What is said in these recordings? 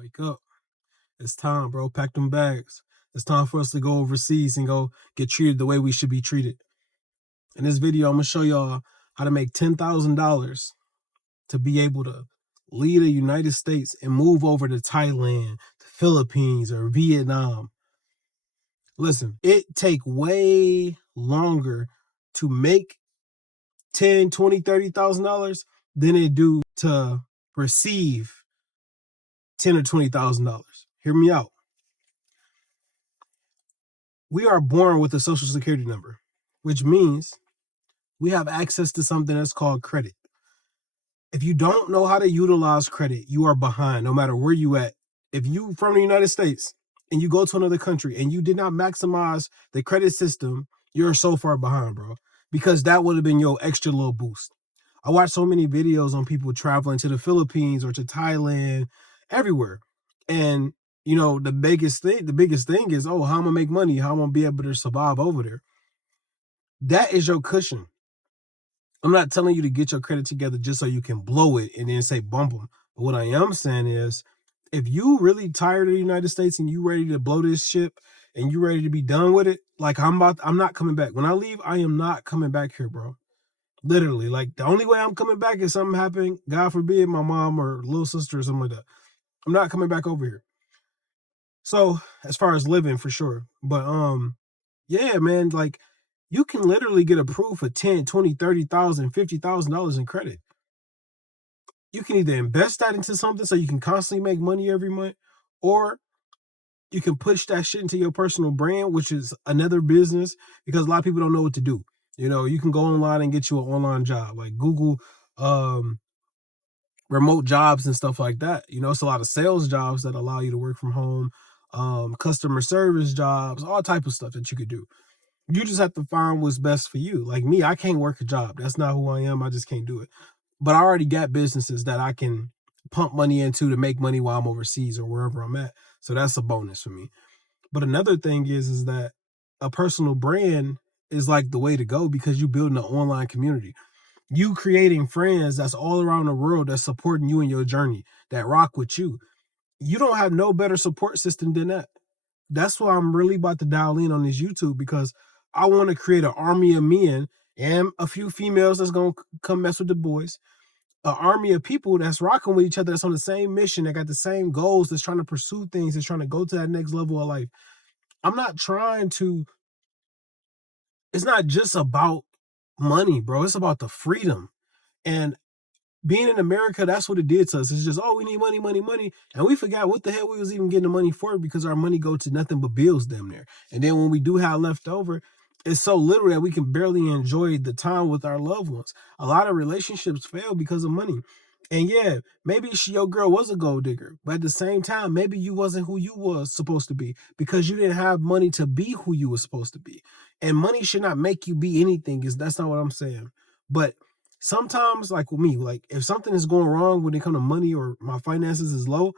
Wake up. It's time, bro. Pack them bags. It's time for us to go overseas and go get treated the way we should be treated. In this video, I'm going to show y'all how to make $10,000 to be able to leave the United States and move over to Thailand, the Philippines, or Vietnam. Listen, it take way longer to make $10,000, $20,000, $30,000 than it do to receive $10,000 or $20,000. Hear me out. We are born with a social security number, which means we have access to something that's called credit. If you don't know how to utilize credit, you are behind no matter where you at. If you from the United States and you go to another country and you did not maximize the credit system, you're so far behind, bro, because that would have been your extra little boost. I watch so many videos on people traveling to the Philippines or to Thailand, everywhere. And you know, the biggest thing is, oh, how I'm gonna make money, how I'm gonna be able to survive over there. That is your cushion. I'm not telling you to get your credit together just so you can blow it and then say bump them. But what I am saying is, if you really tired of the United States and you ready to blow this ship and you ready to be done with it, like I'm not coming back. When I leave, I am not coming back here, bro. Literally, like the only way I'm coming back is something happening, God forbid, my mom or little sister or something like that. I'm not coming back over here. So as far as living, for sure. But yeah, man, like you can literally get approved for 10, 20, 30,000, $50,000 in credit. You can either invest that into something so you can constantly make money every month, or you can push that shit into your personal brand, which is another business, because a lot of people don't know what to do. You know, you can go online and get you an online job, like Google remote jobs and stuff like that. You know, it's a lot of sales jobs that allow you to work from home, customer service jobs, all type of stuff that you could do. You just have to find what's best for you. Like me, I can't work a job. That's not who I am. I just can't do it. But I already got businesses that I can pump money into to make money while I'm overseas or wherever I'm at. So that's a bonus for me. But another thing is that a personal brand is like the way to go, because you building an online community. You creating friends that's all around the world that's supporting you in your journey, that rock with you. You don't have no better support system than that. That's why I'm really about to dial in on this YouTube, because I want to create an army of men and a few females that's going to come mess with the boys. An army of people that's rocking with each other, that's on the same mission, that got the same goals, that's trying to pursue things, that's trying to go to that next level of life. I'm not trying to, it's not just about money, bro. It's about the freedom. And being in America, that's what it did to us. It's just, oh, we need money, money, money. And we forgot what the hell we was even getting the money for, because our money go to nothing but bills damn near. And then when we do have left over, it's so little that we can barely enjoy the time with our loved ones. A lot of relationships fail because of money. And yeah, maybe your girl was a gold digger, but at the same time, maybe you wasn't who you was supposed to be, because you didn't have money to be who you were supposed to be. And money should not make you be anything. That's not what I'm saying. But sometimes, like with me, like if something is going wrong when it comes to money or my finances is low,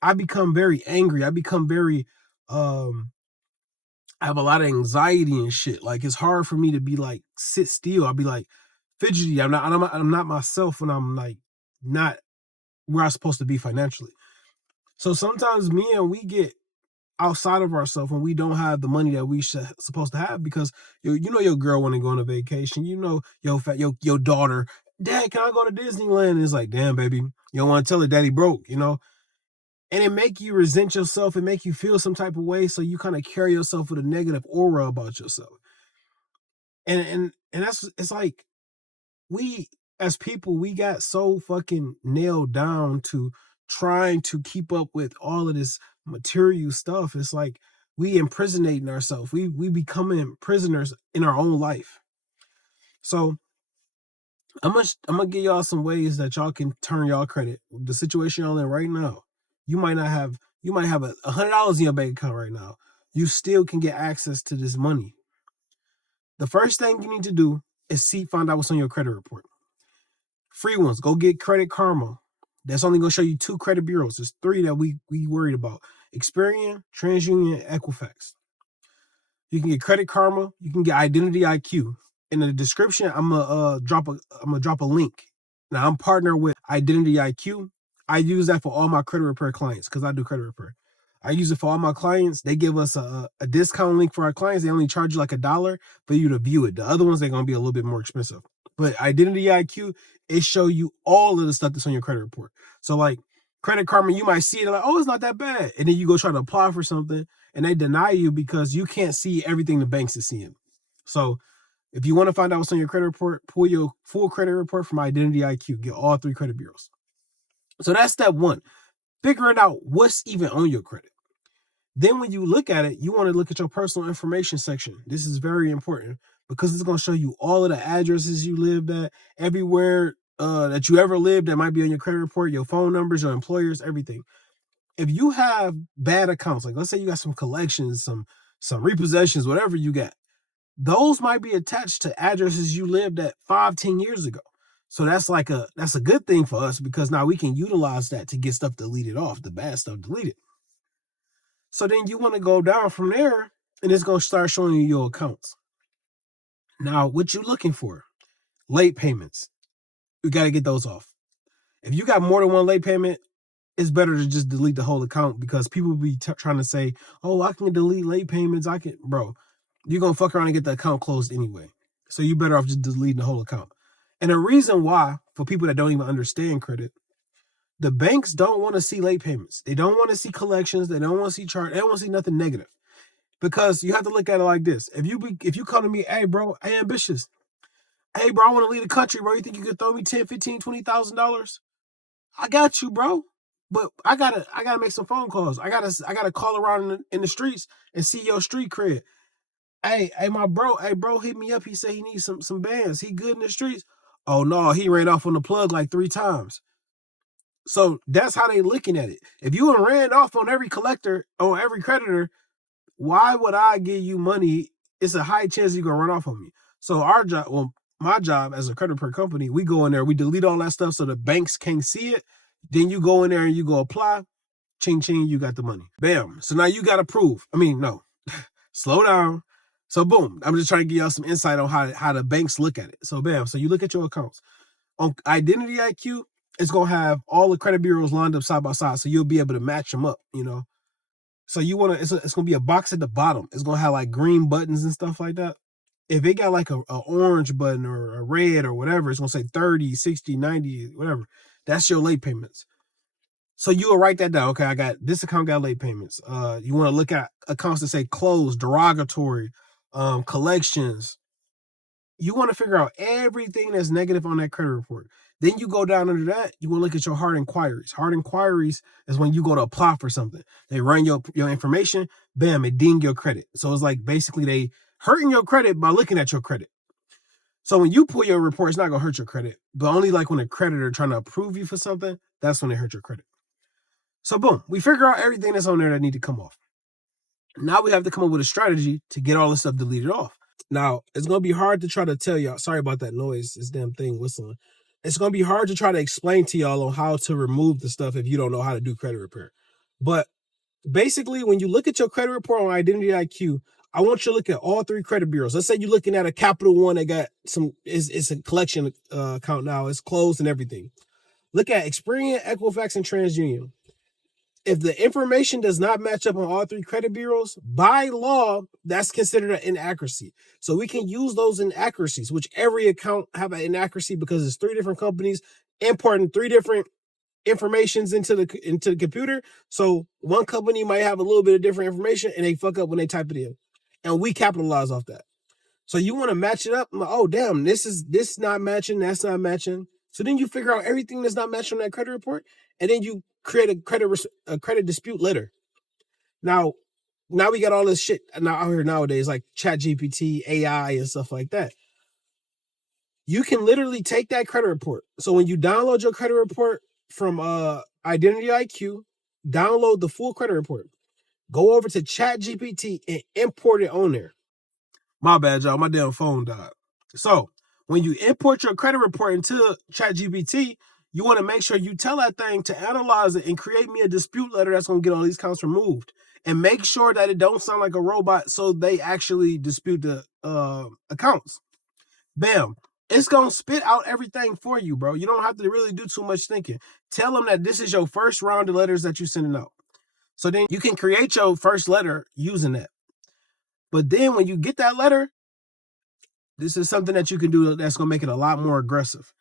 I become very angry. I become very I have a lot of anxiety and shit. Like it's hard for me to be like sit still. I'll be like fidgety. I'm not myself when I'm like not where I'm supposed to be financially. So sometimes we get outside of ourselves when we don't have the money that we supposed to have, because you know your girl want to go on a vacation. You know your daughter, Dad, can I go to Disneyland? And it's like, damn, baby, you don't want to tell her daddy broke, you know? And it make you resent yourself and make you feel some type of way. So you kind of carry yourself with a negative aura about yourself. And that's, it's like, we as people, we got so fucking nailed down to trying to keep up with all of this material stuff. It's like we imprisonating ourselves. We becoming prisoners in our own life. So I'm gonna give y'all some ways that y'all can turn y'all credit. The situation y'all in right now, you might have $100 in your bank account right now. You still can get access to this money. The first thing you need to do is find out what's on your credit report. Free ones, go get Credit Karma. That's only gonna show you 2 credit bureaus. There's 3 that we worried about: Experian, TransUnion, Equifax. You can get Credit Karma. You can get Identity IQ. In the description, I'm gonna drop a link. Now I'm partnered with Identity IQ. I use that for all my credit repair clients because I do credit repair. I use it for all my clients. They give us a discount link for our clients. They only charge you like $1 for you to view it. The other ones, they're going to be a little bit more expensive. But Identity IQ, it show you all of the stuff that's on your credit report. So like Credit Karma, you might see it like, oh, it's not that bad. And then you go try to apply for something and they deny you because you can't see everything the banks is seeing. So if you want to find out what's on your credit report, pull your full credit report from Identity IQ. Get all 3 credit bureaus. So that's step 1. Figuring out what's even on your credit. Then when you look at it, you want to look at your personal information section. This is very important because it's going to show you all of the addresses you lived at, everywhere that you ever lived that might be on your credit report, your phone numbers, your employers, everything. If you have bad accounts, like let's say you got some collections, some repossessions, whatever you got, those might be attached to addresses you lived at 5-10 years ago. So that's a good thing for us because now we can utilize that to get stuff deleted off, the bad stuff deleted. So then you want to go down from there and it's going to start showing you your accounts. Now, what you looking for? Late payments. You got to get those off. If you got more than one late payment, it's better to just delete the whole account because people will be trying to say, oh, I can delete late payments. Bro, you're going to fuck around and get the account closed anyway. So you better off just deleting the whole account. And the reason why, for people that don't even understand credit, the banks don't want to see late payments. They don't want to see collections. They don't want to see charge. They don't want to see nothing negative. Because you have to look at it like this. If you come to me, hey, bro, hey, ambitious. Hey, bro, I want to leave the country, bro. You think you could throw me $10,000, $15,000, $20,000? I got you, bro. But I gotta make some phone calls. I gotta call around in the streets and see your street cred. Hey, my bro, hit me up. He said he needs some bands. He good in the streets. Oh no, he ran off on the plug like 3 times. So that's how they looking at it. If you ran off on every collector, on every creditor, why would I give you money? It's a high chance you're gonna run off on me. So our job, my job as a credit repair company, we go in there, we delete all that stuff so the banks can't see it. Then you go in there and you go apply, ching ching, you got the money. Bam. So now you gotta prove. No, slow down. So boom, I'm just trying to give y'all some insight on how the banks look at it. So bam, so you look at your accounts. On Identity IQ, it's gonna have all the credit bureaus lined up side by side, so you'll be able to match them up, So you want to, it's gonna be a box at the bottom. It's gonna have like green buttons and stuff like that. If it got like a orange button or a red or whatever, it's gonna say 30, 60, 90, whatever. That's your late payments. So you will write that down. Okay, I got this account got late payments. You want to look at accounts that say closed, derogatory, collections. You want to figure out everything that's negative on that credit report. Then you go down under that, you want to look at your hard inquiries. Hard inquiries is when you go to apply for something. They run your information, bam, it ding your credit. So it's like basically they hurting your credit by looking at your credit. So when you pull your report, it's not going to hurt your credit, but only like when a creditor trying to approve you for something, that's when they hurt your credit. So boom, we figure out everything that's on there that need to come off. Now we have to come up with a strategy to get all this stuff deleted off. Now, it's going to be hard to try to tell y'all. Sorry about that noise, this damn thing whistling. It's going to be hard to try to explain to y'all on how to remove the stuff if you don't know how to do credit repair. But basically, when you look at your credit report on Identity IQ, I want you to look at all 3 credit bureaus. Let's say you're looking at a Capital One that got it's a collection account now. It's closed and everything. Look at Experian, Equifax, and TransUnion. If the information does not match up on all 3 credit bureaus, by law, that's considered an inaccuracy. So we can use those inaccuracies, which every account have an inaccuracy because it's 3 different companies importing 3 different informations into the computer. So one company might have a little bit of different information and they fuck up when they type it in. And we capitalize off that. So you want to match it up. Oh, damn, this not matching, that's not matching. So then you figure out everything that's not matching on that credit report, and then you create a credit dispute letter. Now we got all this shit now out here nowadays, like ChatGPT, AI, and stuff like that. You can literally take that credit report. So when you download your credit report from Identity IQ, download the full credit report. Go over to ChatGPT and import it on there. My bad, y'all. My damn phone died. So when you import your credit report into ChatGPT, you want to make sure you tell that thing to analyze it and create me a dispute letter that's going to get all these accounts removed. And make sure that it don't sound like a robot so they actually dispute the accounts. Bam. It's going to spit out everything for you, bro. You don't have to really do too much thinking. Tell them that this is your first round of letters that you're sending out. So then you can create your first letter using that. But then when you get that letter, this is something that you can do that's going to make it a lot more aggressive.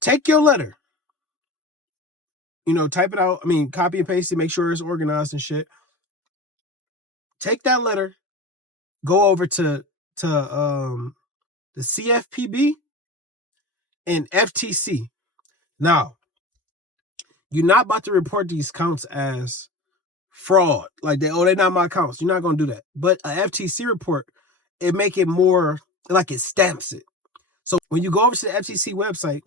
Take your letter, type it out. Copy and paste it, make sure it's organized and shit. Take that letter, go over to the CFPB and FTC. Now, you're not about to report these accounts as fraud. Like they're not my accounts. You're not gonna do that. But a FTC report, it make it more like it stamps it. So when you go over to the FTC website,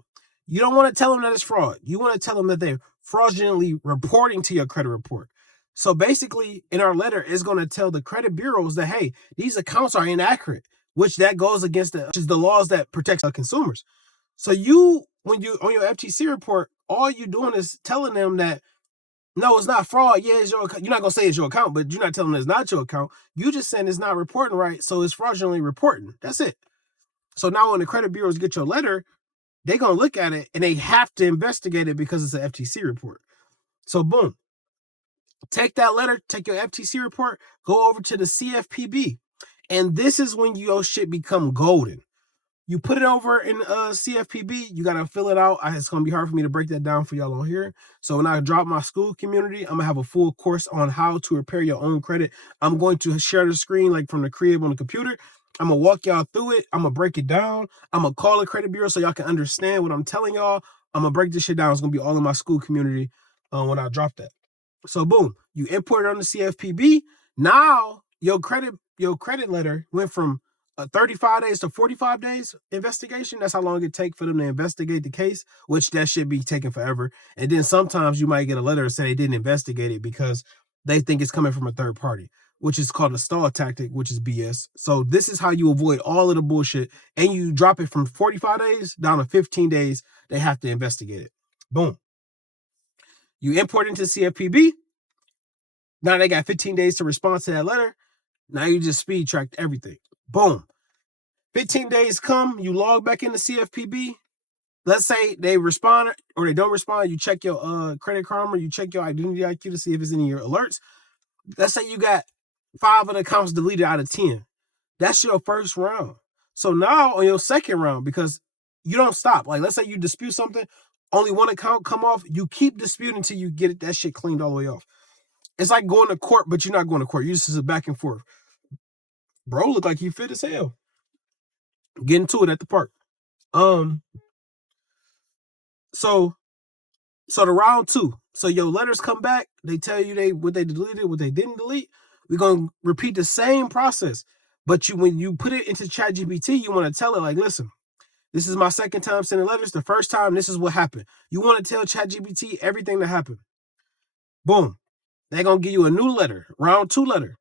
you don't want to tell them that it's fraud. You want to tell them that they're fraudulently reporting to your credit report. So basically, in our letter, it's going to tell the credit bureaus that, hey, these accounts are inaccurate, which that goes against the laws that protect consumers. So when you on your FTC report, all you're doing is telling them that, no, it's not fraud. Yeah, it's your account. You're not going to say it's your account, but you're not telling them it's not your account. You just saying it's not reporting right, so it's fraudulently reporting. That's it. So now when the credit bureaus get your letter, they're going to look at it and they have to investigate it because it's an FTC report. So boom, take that letter, take your FTC report, go over to the CFPB. And this is when your shit become golden. You put it over in CFPB, you got to fill it out. It's going to be hard for me to break that down for y'all on here. So when I drop my school community, I'm going to have a full course on how to repair your own credit. I'm going to share the screen like from the crib on the computer. I'm going to walk y'all through it. I'm going to break it down. I'm going to call a credit bureau so y'all can understand what I'm telling y'all. I'm going to break this shit down. It's going to be all in my school community when I drop that. So boom, you import it on the CFPB. Now your credit letter went from 35 days to 45 days investigation. That's how long it takes for them to investigate the case, which that should be taking forever. And then sometimes you might get a letter that say they didn't investigate it because they think it's coming from a third party, which is called a stall tactic, which is BS. So this is how you avoid all of the bullshit, and you drop it from 45 days down to 15 days. They have to investigate it. Boom. You import into CFPB. Now they got 15 days to respond to that letter. Now you just speed tracked everything. Boom. 15 days come, you log back into CFPB. Let's say they respond or they don't respond. You check your Credit Karma, you check your Identity IQ to see if it's in your alerts. Let's say you got 5 of the accounts deleted out of 10. That's your first round. So now on your second round, because you don't stop. Like let's say you dispute something, only one account come off. You keep disputing until you get that shit cleaned all the way off. It's like going to court, but you're not going to court. You just back and forth. Bro, look like you fit as hell. Get into it at the park. So the round 2. So your letters come back. They tell you what they deleted, what they didn't delete. We're gonna repeat the same process. But when you put it into ChatGPT, you want to tell it like, listen, this is my second time sending letters. The first time, this is what happened. You want to tell ChatGPT everything that happened. Boom. They're gonna give you a new letter, round 2 letter.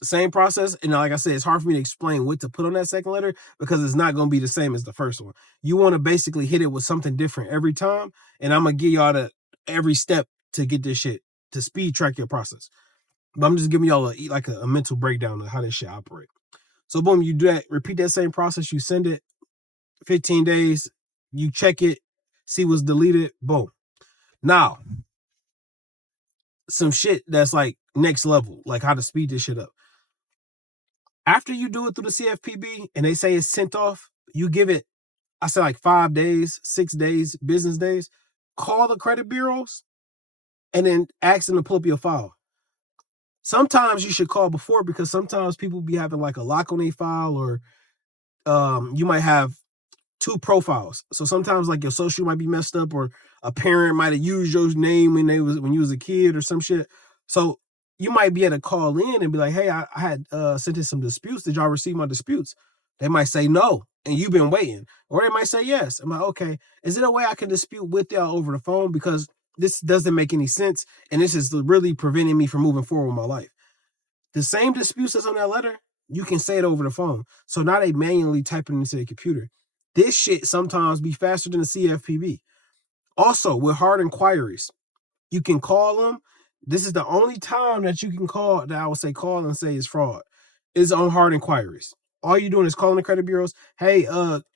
Same process. And like I said, it's hard for me to explain what to put on that second letter because it's not going to be the same as the first one. You want to basically hit it with something different every time. And I'm going to give y'all every step to get this shit, to speed track your process. But I'm just giving y'all a mental breakdown of how this shit operates. So boom, you do that, repeat that same process. You send it 15 days, you check it, see what's deleted, boom. Now, some shit that's like next level, like how to speed this shit up. After you do it through the CFPB and they say it's sent off, you give it, I say like 5 days, 6 days, business days. Call the credit bureaus and then ask them to pull up your file. Sometimes you should call before because sometimes people be having like a lock on their file, or you might have 2 profiles. So sometimes like your social might be messed up, or a parent might have used your name when you was a kid or some shit. So you might be able to call in and be like, hey, I had sent in some disputes. Did y'all receive my disputes? They might say no, and you've been waiting. Or they might say yes. I'm like, okay, is it a way I can dispute with y'all over the phone? Because this doesn't make any sense, and this is really preventing me from moving forward with my life. The same disputes that's on that letter, you can say it over the phone. So now they manually typing it into the computer. This shit sometimes be faster than the CFPB. Also, with hard inquiries, you can call them. This is the only time that you can call that I would say call and say is fraud, is on hard inquiries. All you're doing is calling the credit bureaus. Hey,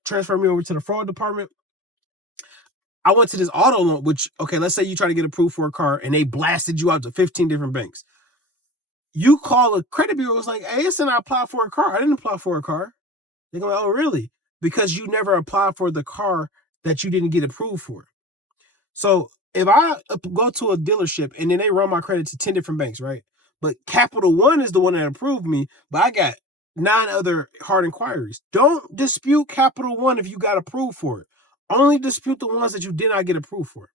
transfer me over to the fraud department. I went to this auto loan, which, okay, let's say you try to get approved for a car and they blasted you out to 15 different banks. You call a credit bureau, it's like, hey, listen, I applied for a car. I didn't apply for a car. They go, oh, really? Because you never applied for the car that you didn't get approved for. So if I go to a dealership and then they run my credit to 10 different banks, right? But Capital One is the one that approved me, but I got 9 other hard inquiries. Don't dispute Capital One if you got approved for it. Only dispute the ones that you did not get approved for.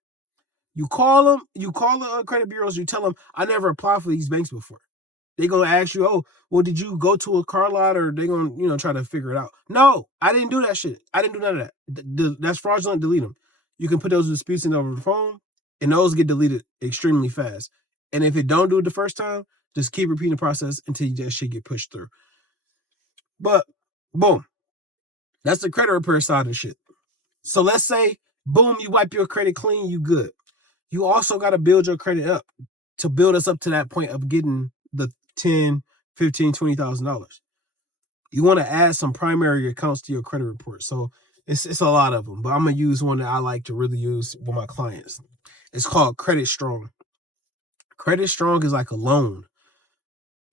You call them, you call the credit bureaus, you tell them, I never applied for these banks before. They're going to ask you, oh, well, did you go to a car lot, or they're going to, try to figure it out? No, I didn't do that shit. I didn't do none of that. That's fraudulent. Delete them. You can put those disputes in over the phone, and those get deleted extremely fast. And if it don't do it the first time, just keep repeating the process until that shit get pushed through. But, boom. That's the credit repair side of shit. So let's say, boom, you wipe your credit clean, you good. You also got to build your credit up to build us up to that point of getting the $10,000, $15,000, $20,000. You want to add some primary accounts to your credit report. So it's a lot of them, but I'm going to use one that I like to really use with my clients. It's called Credit Strong. Credit Strong is like a loan,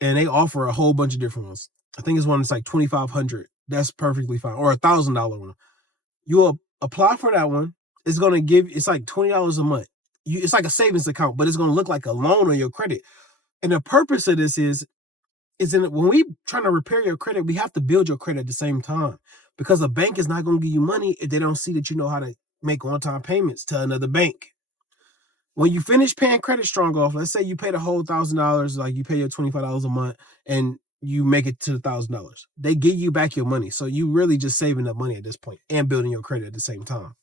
and they offer a whole bunch of different ones. I think it's one that's like $2,500. That's perfectly fine. Or $1,000 one. You'll apply for that one. It's going to give, it's like $20 a month. It's like a savings account, but it's going to look like a loan on your credit. And the purpose of this is when we trying to repair your credit, we have to build your credit at the same time, because a bank is not going to give you money if they don't see that you know how to make on-time payments to another bank. When you finish paying Credit Strong off, let's say you pay the whole $1,000, like you pay your $25 a month, and you make it to the $1,000. They give you back your money. So you really just saving up money at this point and building your credit at the same time.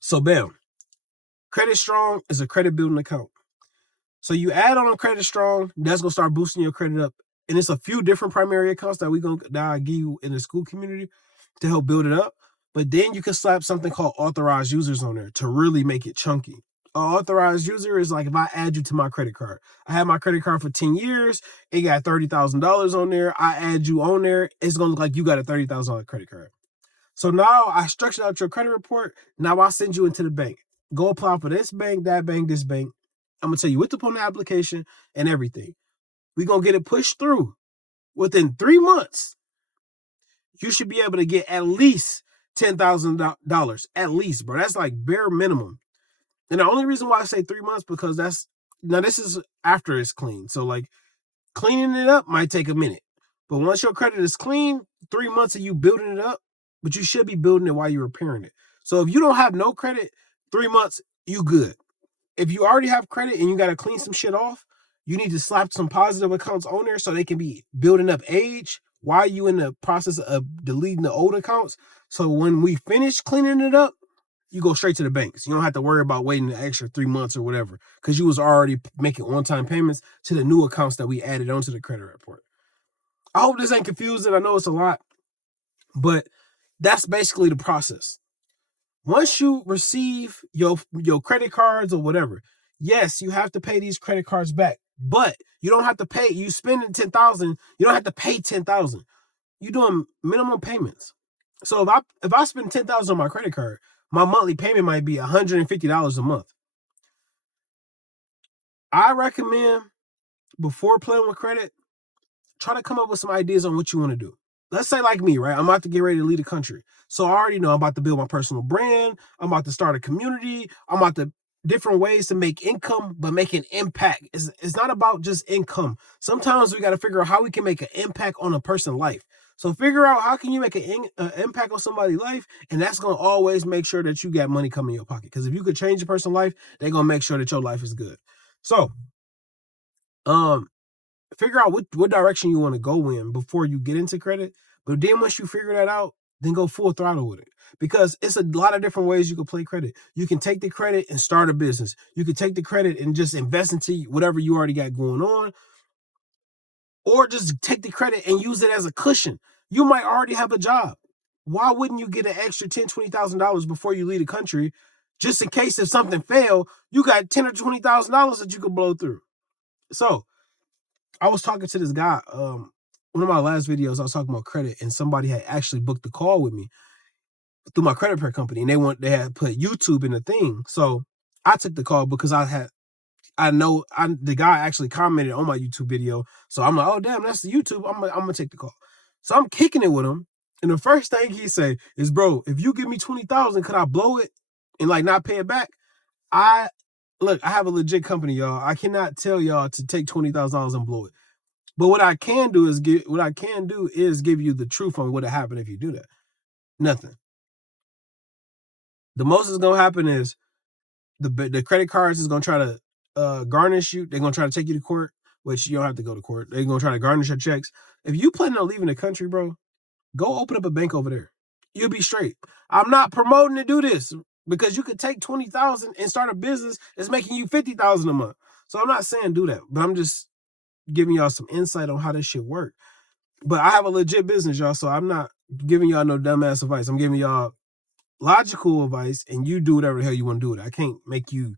So bam, Credit Strong is a credit building account. So you add on a Credit Strong, that's gonna start boosting your credit up. And it's a few different primary accounts that I give you in the school community to help build it up. But then you can slap something called authorized users on there to really make it chunky. An authorized user is like if I add you to my credit card. I have my credit card for 10 years. It got $30,000 on there. I add you on there. It's going to look like you got a $30,000 credit card. So now I structured out your credit report. Now I send you into the bank. Go apply for this bank, that bank, this bank. I'm going to tell you what to put on the application and everything. We're going to get it pushed through. Within 3 months, you should be able to get at least $10,000. At least, bro. That's like bare minimum. And the only reason why I say 3 months, because this is after it's clean. So like cleaning it up might take a minute. But once your credit is clean, 3 months of you building it up, but you should be building it while you're repairing it. So if you don't have no credit, 3 months, you good. If you already have credit and you got to clean some shit off, you need to slap some positive accounts on there so they can be building up age while you in the process of deleting the old accounts. So when we finish cleaning it up, you go straight to the banks. You don't have to worry about waiting the extra 3 months or whatever, because you was already making on-time payments to the new accounts that we added onto the credit report. I hope this ain't confusing. I know it's a lot, but that's basically the process. Once you receive your credit cards or whatever, yes, you have to pay these credit cards back, but you don't have to pay. You spending $10,000, you don't have to pay $10,000. You're doing minimum payments. So if I spend $10,000 on my credit card, my monthly payment might be $150 a month. I recommend, before playing with credit, try to come up with some ideas on what you want to do. Let's say like me, right? I'm about to get ready to leave the country. So I already know I'm about to build my personal brand. I'm about to start a community. I'm about to different ways to make income, but make an impact. It's not about just income. Sometimes we got to figure out how we can make an impact on a person's life. So figure out how can you make an impact on somebody's life, and that's going to always make sure that you got money coming in your pocket. Because if you could change a person's life, they're going to make sure that your life is good. So, figure out what direction you want to go in before you get into credit. But then once you figure that out, then go full throttle with it. Because it's a lot of different ways you can play credit. You can take the credit and start a business. You can take the credit and just invest into whatever you already got going on. Or just take the credit and use it as a cushion. You might already have a job. Why wouldn't you get an extra $10,000, $20,000 before you leave the country? Just in case if something failed, you got $10,000 or $20,000 that you could blow through. So I was talking to this guy one of my last videos, I was talking about credit, and somebody had actually booked a call with me through my credit repair company, and they had put YouTube in the thing. So I took the call because the guy actually commented on my YouTube video. So I'm like, oh damn, that's the YouTube. I'm gonna take the call. So I'm kicking it with him, and the first thing he say is, bro, if you give me 20,000, could I blow it and like not pay it back? I have a legit company, y'all. I cannot tell y'all to take $20,000 and blow it. But what I can do is give you the truth on what happened if you do that. Nothing. The most is gonna happen is the credit cards is gonna try to garnish you. They're gonna try to take you to court, which you don't have to go to court. They're gonna try to garnish your checks. If you plan on leaving the country, bro, go open up a bank over there. You'll be straight. I'm not promoting to do this because you could take 20,000 and start a business that's making you 50,000 a month. So I'm not saying do that, but I'm just giving y'all some insight on how this shit work. But I have a legit business, y'all, so I'm not giving y'all no dumbass advice. I'm giving y'all logical advice, and you do whatever the hell you want to do with it. I can't make you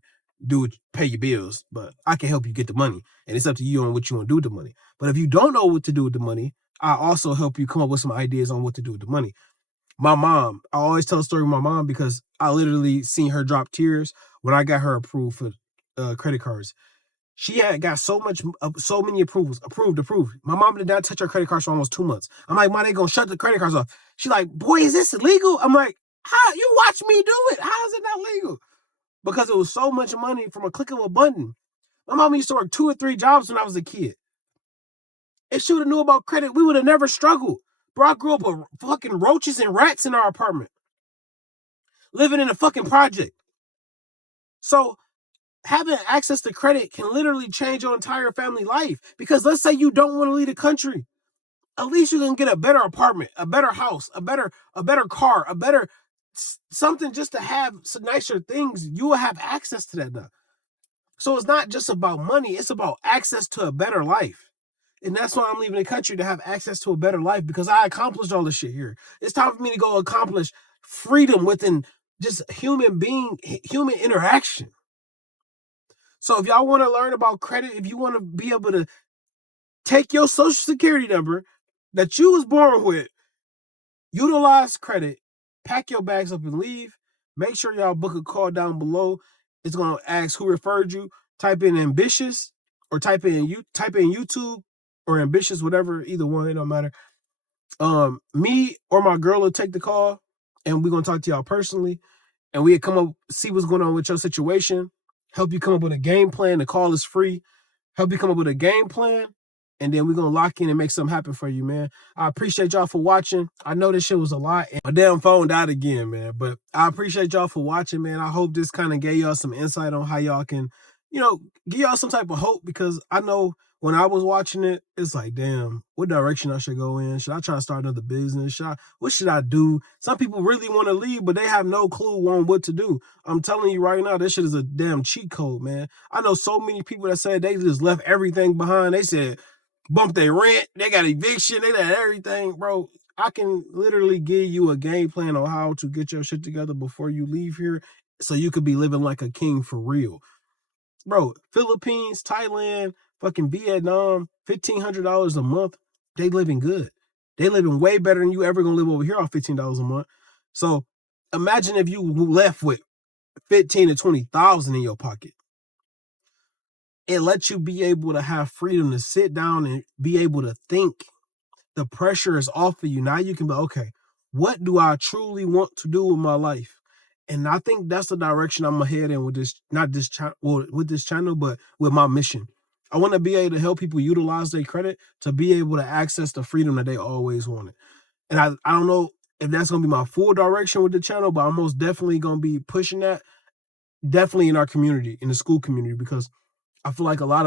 pay your bills, but I can help you get the money, and it's up to you on what you want to do with the money. But if you don't know what to do with the money, I also help you come up with some ideas on what to do with the money. My mom, I always tell a story with my mom because I literally seen her drop tears when I got her approved for credit cards. She had got so many approvals, approved. My mom did not touch her credit cards for almost 2 months. I'm like, Mom, they gonna shut the credit cards off. She like, boy, is this illegal? I'm like, how you watch me do it? How is it not legal? Because it was so much money from a click of a button. My mom used to work 2 or 3 jobs when I was a kid. If she would have knew about credit, we would have never struggled. Bro, I grew up with fucking roaches and rats in our apartment, living in a fucking project. So having access to credit can literally change your entire family life. Because let's say you don't want to leave the country. At least you can get a better apartment, a better house, a better car, a better something just to have some nicer things. You will have access to that now. So it's not just about money, it's about access to a better life. And that's why I'm leaving the country, to have access to a better life, because I accomplished all this shit here. It's time for me to go accomplish freedom within just human interaction. So if y'all want to learn about credit, if you want to be able to take your social security number that you was born with, utilize credit, pack your bags up and leave. Make sure y'all book a call down below. It's gonna ask who referred you. Type in ambitious or type in YouTube or ambitious, whatever, either one, it don't matter. Me or my girl will take the call, and we're gonna talk to y'all personally, and we come up, see what's going on with your situation, help you come up with a game plan. The call is free. Help you come up with a game plan, and then we're going to lock in and make something happen for you, man. I appreciate y'all for watching. I know this shit was a lot. My damn phone died again, man. But I appreciate y'all for watching, man. I hope this kind of gave y'all some insight on how y'all can, give y'all some type of hope, because I know when I was watching it, it's like, damn, what direction I should go in? Should I try to start another business? What should I do? Some people really want to leave, but they have no clue on what to do. I'm telling you right now, this shit is a damn cheat code, man. I know so many people that said they just left everything behind. They said bump their rent, they got eviction, they got everything, bro. I can literally give you a game plan on how to get your shit together before you leave here, so you could be living like a king for real. Bro, Philippines, Thailand, fucking Vietnam, $1,500 a month, they living good. They living way better than you ever gonna live over here off $15 a month. So imagine if you left with 15 to 20,000 in your pocket. It lets you be able to have freedom to sit down and be able to think. The pressure is off of you. Now you can be, okay, what do I truly want to do with my life? And I think that's the direction I'm gonna head in with this, with this channel, but with my mission. I want to be able to help people utilize their credit to be able to access the freedom that they always wanted. And I don't know if that's gonna be my full direction with the channel, but I'm most definitely gonna be pushing that, definitely in our community, in the school community, because I feel like a lot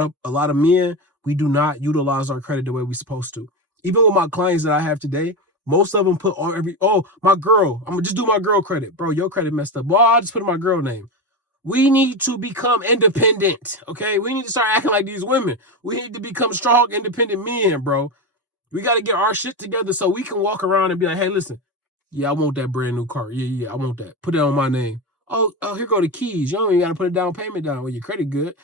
of men, we do not utilize our credit the way we're supposed to. Even with my clients that I have today, most of them put my girl, I'm gonna just do my girl credit. Bro, your credit messed up. Well, I'll just put in my girl name. We need to become independent, okay? We need to start acting like these women. We need to become strong, independent men, bro. We got to get our shit together so we can walk around and be like, hey, listen, yeah, I want that brand new car. Yeah, I want that. Put it on my name. Oh, here go the keys. You don't even got to put a down payment down when your credit good.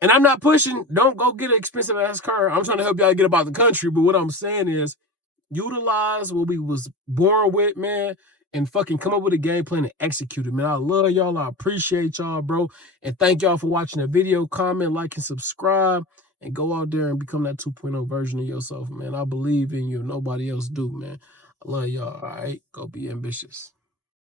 And I'm not pushing, don't go get an expensive ass car. I'm trying to help y'all get about the country. But what I'm saying is utilize what we was born with, man, and fucking come up with a game plan and execute it, man. I love y'all. I appreciate y'all, bro. And thank y'all for watching the video. Comment, like, and subscribe. And go out there and become that 2.0 version of yourself, man. I believe in you. Nobody else do, man. I love y'all. All right? Go be ambitious.